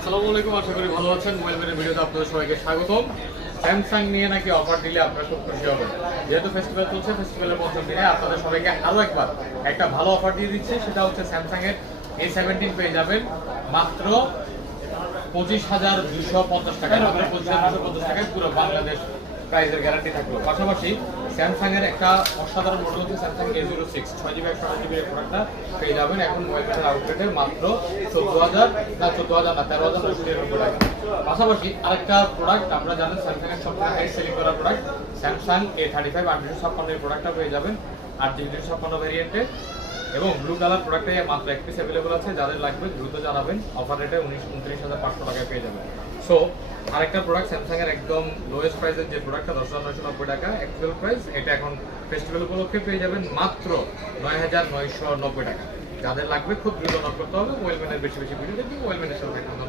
আসসালামু আলাইকুম, আশা করি ভালো আছেন। মোবাইল মেনের ভিডিওতে আপনাদের সবাইকে স্বাগতম। স্যামসাং নিয়ে নাকি অফার দিলে আপনারা খুব খুশি হবেন। যেহেতু ফেস্টিভ্যাল চলছে ফেস্টিভ্যালের পঞ্চম দিনে আপনাদের সবাইকে আরও একবার একটা ভালো অফার দিয়ে দিচ্ছে। সেটা হচ্ছে স্যামসাংয়ের এ সেভেন্টিন পেয়ে যাবেন। মাত্র পঁচিশ হাজার দুশো পঞ্চাশ টাকা পঁচিশ পঞ্চাশ টাকায় পুরো বাংলাদেশ প্রাইসের গ্যারান্টি থাকল। পাশাপাশি স্যামসাং এর একটা অসাধারণ মডেল হচ্ছে স্যামসাং এ জিরো সিক্স ছয় জিবি একশো আট জিবির প্রোডাক্টটা পেয়ে যাবেন। এখন মোবাইল ফোনের আউটলেটে মাত্র চোদ্দ হাজার না, চোদ্দ হাজার না, তেরো হাজার নশো নিরানব্বই টাকা। পাশাপাশি আরেকটা প্রোডাক্ট আমরা জানেন স্যামসাং এর সবথেকে হাই সেলিং করা product Samsung A thirty five আটশো ছাপ্পান্ন এই প্রোডাক্টটা পেয়ে যাবেন। আট জিবি দুশো ছাপ্পান্ন ভ্যারিয়েন্টে এবং ব্লু কালার প্রোডাক্টে মাত্র এক পিস অ্যাভেলেবল আছে। যাদের লাগবে দ্রুত জানাবেন। অফার রেটে উনিশ, উনত্রিশ হাজার পাঁচশো টাকায় পেয়ে যাবেন। সো আরেকটা প্রোডাক্ট স্যামসাং এর একদম লোয়েস্ট প্রাইসের যে প্রোডাক্টটা দশ হাজার নয়শো নব্বই টাকা অ্যাকচুয়াল প্রাইস এটা এখন ফেস্টিভ্যাল উপলক্ষে পেয়ে যাবেন মাত্র নয় হাজার নয়শো নব্বই টাকা যাদের লাগবে খুব দ্রুত নক করতে হবে ওয়েলম্যানের বেশি বেশি ভিডিও দেখি ওয়েলম্যানের সাথে থাকুন।